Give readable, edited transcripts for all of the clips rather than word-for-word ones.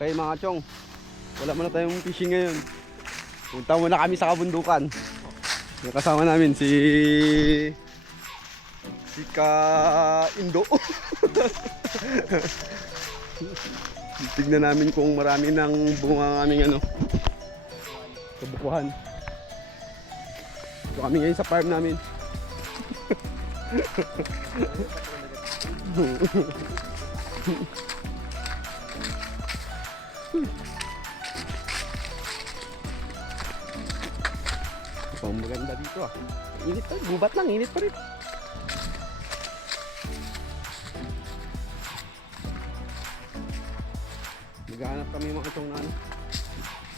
Okay mga chong, wala muna tayong fishing ngayon. Punta muna kami sa kabundukan. Yung kasama namin si Ka Indo. Tignan namin kung marami ng bunga ng aming kabukuhan. Ito kami ngayon sa farm namin. Ang maganda dito ah. Init pa, gubat lang, init pa rin. Maghanap kami mga itong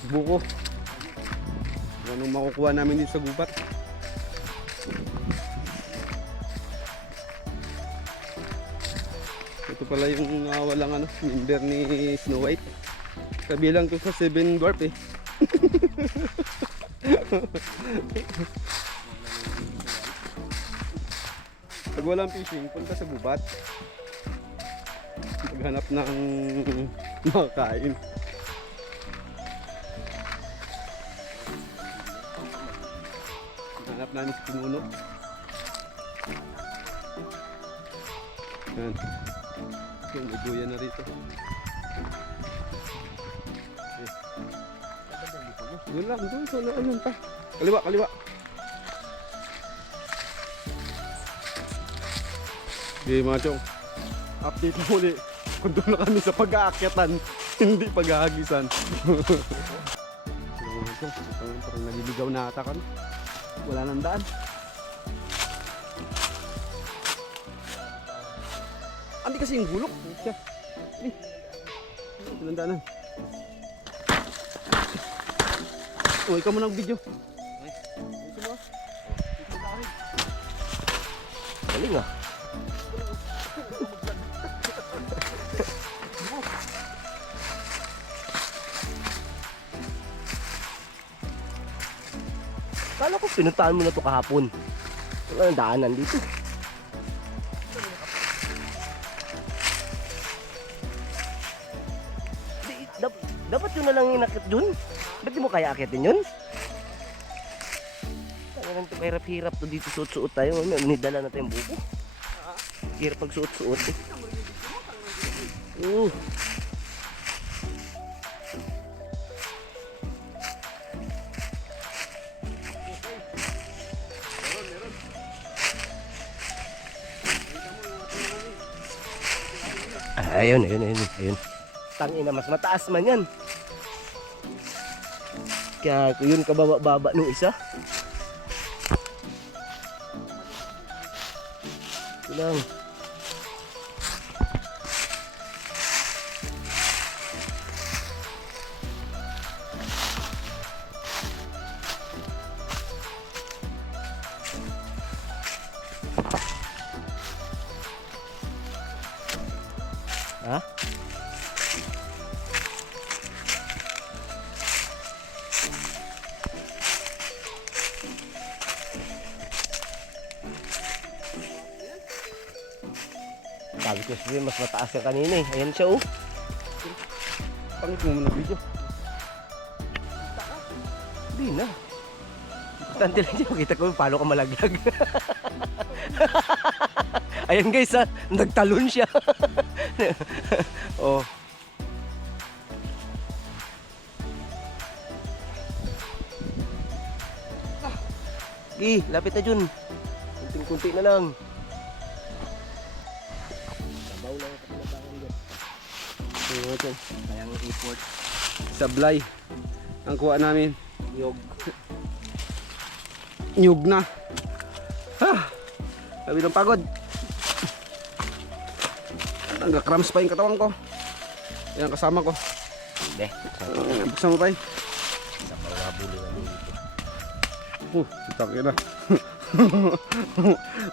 buko. Anong makukuha namin dito sa gubat. Ito pala yung walang member ni Snow White. Kabilang to sa 7 Dwarf eh. Pag walang fishing, punta sa gubat. Maghanap ng makakain. Hanap namin si Pinuno. Yan. Yung uduyan na rito. Yun lang, doon, so ayun pa. Kaliwa, kaliwa. Okay mga chong, update mo ulit. Kung doon na kami sa pag-aakyatan, hindi pag-aagisan. Mga chong, parang naliligaw na ata kami. Wala nang daan. Andi kasi yung gulok. Walang daanan. Oh, ikaw mo ng video. Galing ah. Kala ko pinuntahan mo na ito kahapon. Wala nang daanan dito. Dapat yun na lang inakit dun. Ba't di mo kaya akitin yun? Tangan ito kahirap-hirap to dito suot-suot tayo. Nidala na tayong buko. Hirap pag suot-suot eh. Ayun. Tangina, mas mataas man yan. Kaya yun kababa-baba nung isa. Ito lang. Ha? Sabi ko siya mas mataas yung kanina eh. Ayan siya oh. Pangit mo muna video. Hindi na. Importante lang siya. Makita ko paano ka malaglag. Ayan guys ha. Nagtalon siya. Oh. Lapit na dyan. Kunting-kunti na lang. Sabaw lang ang kapinabangan dyan. Ito. Kayang import. Sablay. Ang kuha namin. Yog. Nyug na. Sabi ng pagod. Nagka-cramps pa yung katawan ko. Yan kasama ko. Hindi. Buksan mo pa eh. Sa pangabuli namin dito. Kita ka na.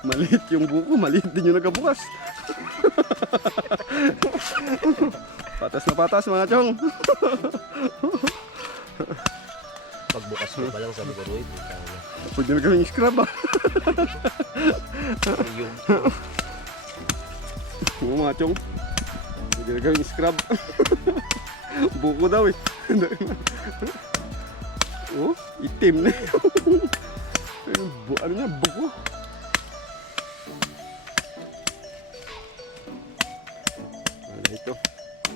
Maliit yung buko. Maliit din yung nagkabukas. Patas na patas mga chong. Pagbukas mo pa lang sabi ko Roy. Pwede na kaming scrub ah. Yung Oo mga chong. Pwede Gagawin scrub. Buko daw eh. Oh, itim na. Ano niya, buko. Ano ito?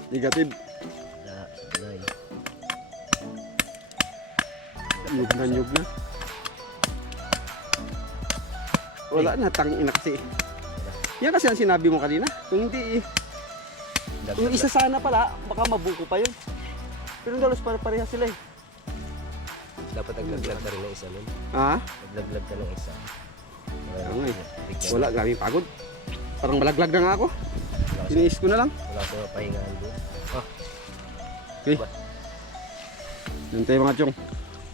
Negative. Wala, sablay. Nyug na, nyug na. Wala na, tangin na kasi. Yan kasi ang sinabi mo kanina. Kung hindi eh. Yung isa sana pala, baka mabuko pa yun. Pero dalos parehas sila eh. Dapat naglaglag ka rin ng isa nun. Ha? Naglaglag ka ng isa. Ano eh. Wala, gaming pagod. Parang malaglag na nga ako. Tiniis ko na lang. Wala ko mapahingaan doon. Ah, Okay. Yan tayo mga chong.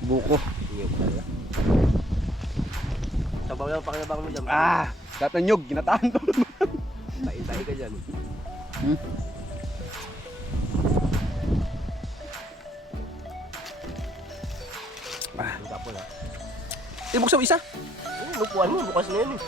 Buko. nyug pala. Sabaw lang pakilabang mo dyan. Lahat ng nyug, ginataan to. Tayo ka dyan. Yung kapon ha. Buksan mo isa. Lupuan mo, bukas na yun eh.